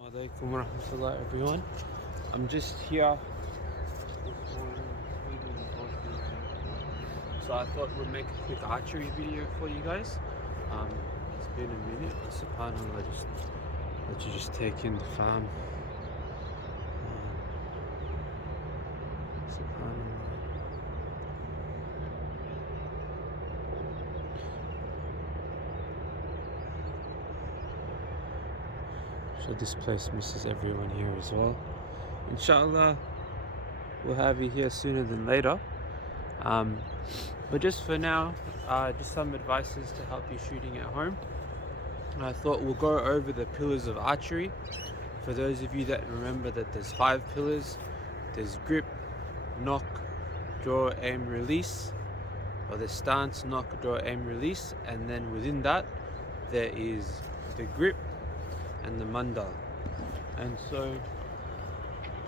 Alaikum warahmatullah everyone. I'm just here so I thought we'd make a quick archery video for you guys. It's been a minute, but subhanAllah, just let you just take in the farm. SubhanAllah. So this place misses everyone here as well. Inshallah, we'll have you here sooner than later. But just for now, just some advices to help you shooting at home. I thought we'll go over the pillars of archery. For those of you that remember that there's 5 pillars. There's grip, knock, draw, aim, release. Or there's stance, knock, draw, aim, release. And then within that, there is the grip and the mandal. And so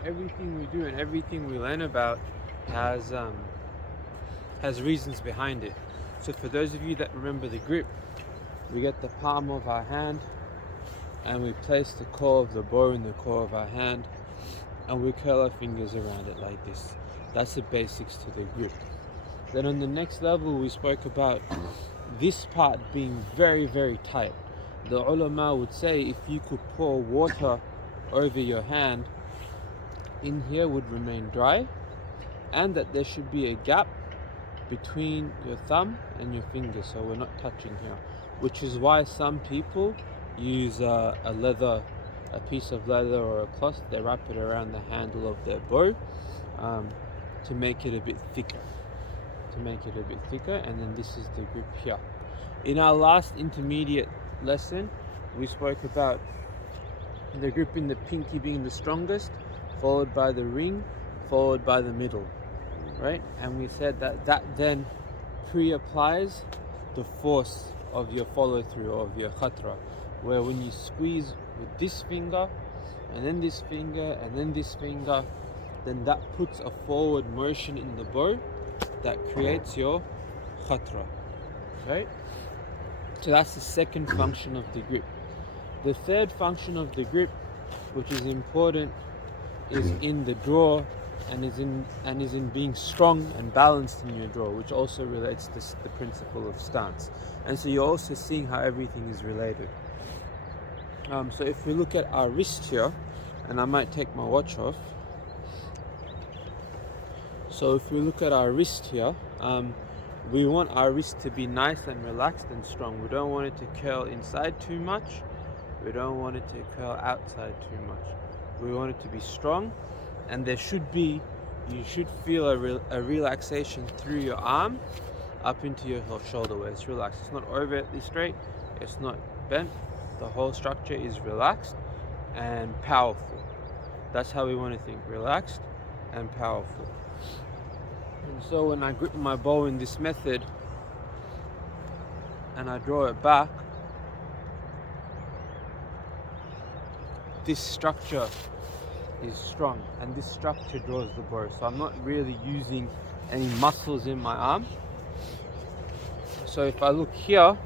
everything we do and everything we learn about has reasons behind it. So for those of you that remember the grip, we get the palm of our hand and we place the core of the bow in the core of our hand and we curl our fingers around it like this. That's the basics to the grip. Then on the next level, we spoke about this part being very, very tight. The ulama would say if you could pour water over your hand, in here would remain dry, and that there should be a gap between your thumb and your finger, so we're not touching here. Which is why some people use a piece of leather or a cloth. They wrap it around the handle of their bow to make it a bit thicker. And then this is the grip here. In our last intermediate lesson, we spoke about the grip in the pinky being the strongest, followed by the ring, followed by the middle, right? And we said that then pre-applies the force of your follow-through, of your khatra, where when you squeeze with this finger and then this finger and then this finger, then that puts a forward motion in the bow that creates your khatra, right? So that's the second function of the grip. The third function of the grip, which is important, is in the draw and is in being strong and balanced in your draw, which also relates to the principle of stance. And so you're also seeing how everything is related. So if we look at our wrist here, and I might take my watch off. So if we look at our wrist here, we want our wrist to be nice and relaxed and strong. We don't want it to curl inside too much. We don't want it to curl outside too much. We want it to be strong, and you should feel a relaxation through your arm up into your shoulder where it's relaxed. It's not overtly straight, it's not bent. The whole structure is relaxed and powerful. That's how we want to think, relaxed and powerful. And so when I grip my bow in this method and I draw it back, this structure is strong and this structure draws the bow. So I'm not really using any muscles in my arm. So if I look here,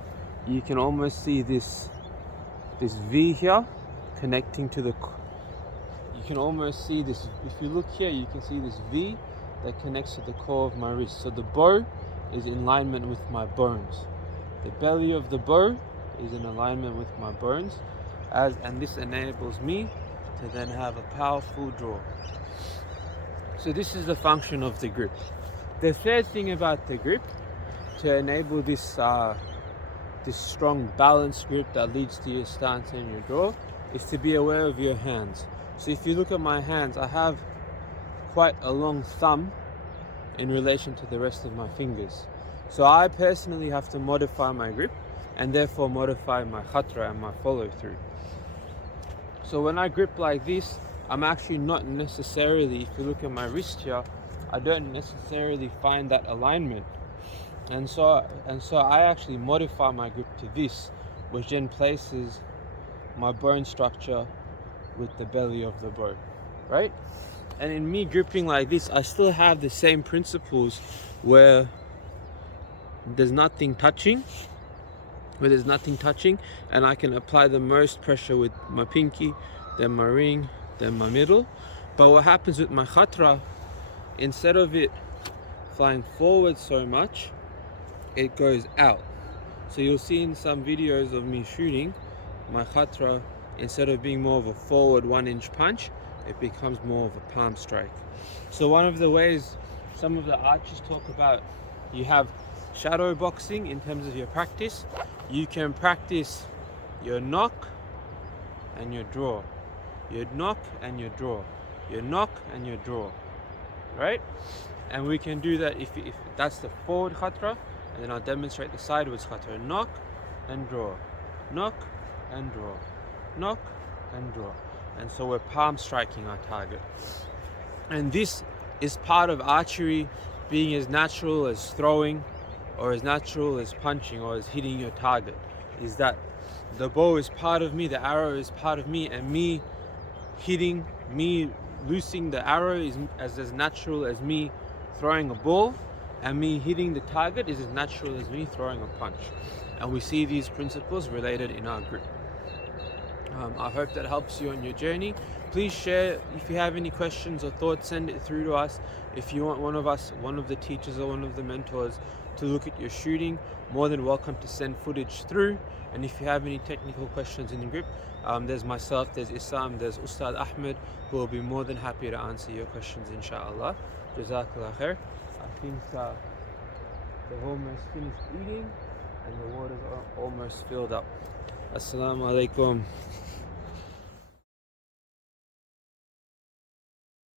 you can almost see this V here connecting to you can almost see this. If you look here, you can see this V that connects to the core of my wrist. So the bow is in alignment with my bones. The belly of the bow is in alignment with my bones, and this enables me to then have a powerful draw. So this is the function of the grip. The third thing about the grip, to enable this strong balanced grip that leads to your stance and your draw, is to be aware of your hands. So if you look at my hands, I have quite a long thumb in relation to the rest of my fingers. So I personally have to modify my grip and therefore modify my khatra and my follow through. So when I grip like this, I'm actually not necessarily, if you look at my wrist here, I don't necessarily find that alignment. And so I actually modify my grip to this, which then places my bone structure with the belly of the bow, right? And in me gripping like this, I still have the same principles where there's nothing touching, and I can apply the most pressure with my pinky, then my ring, then my middle. But what happens with my khatra, instead of it flying forward so much, it goes out. So you'll see in some videos of me shooting, my khatra, instead of being more of a forward 1-inch punch, it becomes more of a palm strike. So one of the ways some of the archers talk about, you have shadow boxing in terms of your practice. You can practice your knock and your draw, your knock and your draw, your knock and your draw, right? And we can do that if that's the forward khatra, and then I'll demonstrate the sideways khatra. Knock and draw, knock and draw, knock and draw. And so we're palm striking our target. And this is part of archery being as natural as throwing, or as natural as punching, or as hitting your target, is that the bow is part of me, the arrow is part of me, and me hitting, me loosing the arrow is as natural as me throwing a ball, and me hitting the target is as natural as me throwing a punch. And we see these principles related in our group. I hope that helps you on your journey. Please share if you have any questions or thoughts, send it through to us. If you want one of us, one of the teachers or one of the mentors to look at your shooting, more than welcome to send footage through. And if you have any technical questions in the group, there's myself, there's Isam, there's Ustad Ahmed, who will be more than happy to answer your questions, inshallah. Jazakallah khair. I think they've almost finished eating and the waters are almost filled up. Assalamu alaikum.